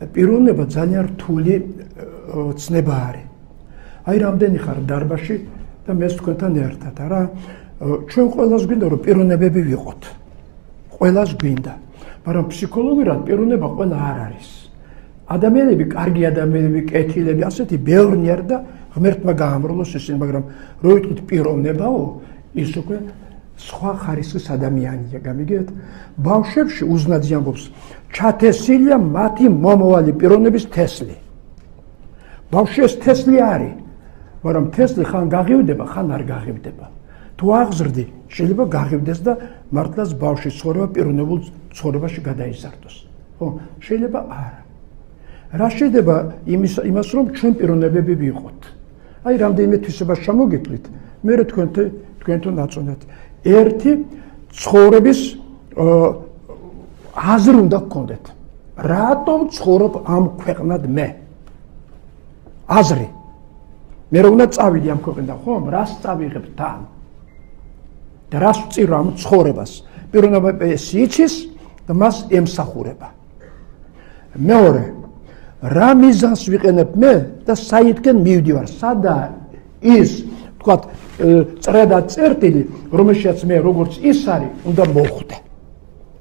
პიროვნება ძალიან რთული ცნება არის. აი რამდენი ხარ დარბაზში და მე თქვენთან ერთად არა ჩვენ ყველას გვინდა რომ პიროვნებები ვიყოთ. ყველას გვინდა, მაგრამ ფსიქოლოგიურად პიროვნება ყველა არ არის. ადამიანები, კარგი ადამიანები, კეთილები, ასეთი ბევრი არ და ღმერთმა გაამრავლოს ისინი, მაგრამ რო ვიტყვით პიროვნებაო, ის უკვე სხვა ხარისხის ადამიანია, გამიგეთ? ბავშვებში უზნაძე ამბობს, ჩათესილია მათი მომავალი პიროვნების თესლი. ბავშვი ეს თესლი არის, მაგრამ თესლი ხან გაღივდება, ხან არ გაღივდება. თუ აღზრდი, შეიძლება გაღივდეს და მართლაც ბავშვის ცხოვრება პიროვნებულ ცხოვრებაში გადაიზარდოს. ხო, შეიძლება არა. რა შეიძლება იმას რომ ჩვენ პიროვნებები ვიყოთ. აი რამდენიმე თვისებას ჩამოგიტყვით, მე თქვენთან დაწუნდეთ. ერთი ცხოვრების აზრი უნდა გქონდეთ. რატომ ცხოვრობ ამ ქვეყნად მე? აზრი. მე რა უნდა წავიდი ამ ქვეყნიდან, ხომ? რას წავიღებ თან? და რას ვწირო ამ ცხოვრებას? პიროვნება ეს იცის და მას ემსახურება. მეორე, რა მიზანს ვიყენებ მე და საითკენ მივდივარ? სადა ის, თქვათ, წრე და წერტილი, რომელშიც მე როგორც ის არის, უნდა მოხვდე.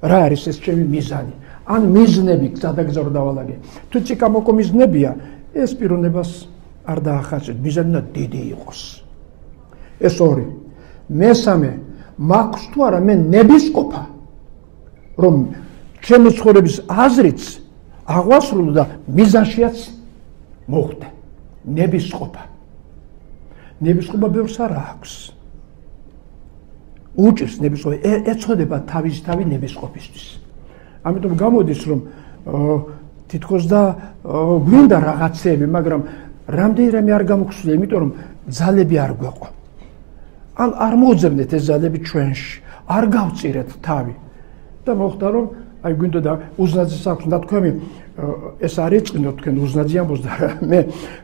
რა არის ეს ჩემი მიზანი? ან მიზნები გადაგზავნო დავალაგე. თუ ციკამოკო მიზნებია, ეს პიროვნებას არ დაახარჯეთ, მიზანი უნდა დიდი იყოს. ეს ორი. მესამე, მაქვს თუ არა მე ნებისყოფა, რომ ჩემი ცხოვრების აზრიც აღვასრულო და მიზანშიაც მოხვდე. ნებისყოფა. ნებისყოფა ბევრს არ აქვს. უჭირს ნებისყოფა, ეწოდება თავისთავი ნებისყოფისთვის. ამიტომ გამოდის რომ თითქოს და გვინდა რაღაცები, მაგრამ რამდენიმე არ გამოგხსნია, იმიტომ რომ ძალები არ გვეყო. ან არ მოძებნეთ ეს ძალები ჩვენში, არ გავწირეთ თავი. და მოხდა რომ აი გვინდა და უზნაძეს აქვს თქვენი ეს არ ეწყინოთ თქვენ უზნაძე ამბობს და მე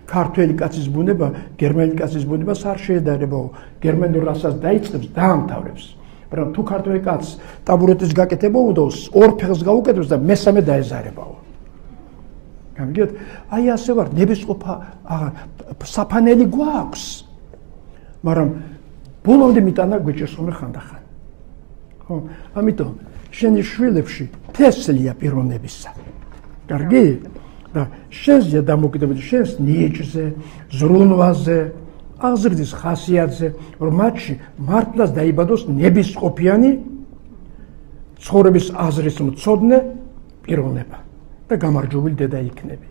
ქართველი კაცის ბუნება, გერმანელი კაცის ბუნებას არ შეედარებაო. გერმანულ რასაც დაიწყებს, დაამთავრებს. მაგრამ თუ ქართველი კაცს ტაბურეტის გაკეთება უნდა ორ ფეხს გაუკეთებს და მესამე დაეზარებაო. გამიგეთ? აი ასე ვარ, ნებისყოფა საფანელი გვაქვს. მაგრამ ბოლომდე მიტანა გვეჭერს ხოლმე ხანდახან. ხო? ამიტომ შენი შვილებში თესლია პიროვნებისა. კარგი? და შენზეა დამოკიდებული შენს ნიჭზე, ზრუნვაზე, აზრდის ხასიათზე, რომ მათში მართლაც დაიბადოს ნებისყოფიანი ცხოვრების აზრის მცოდნე პიროვნება და გამარჯვებული დედა იქნები.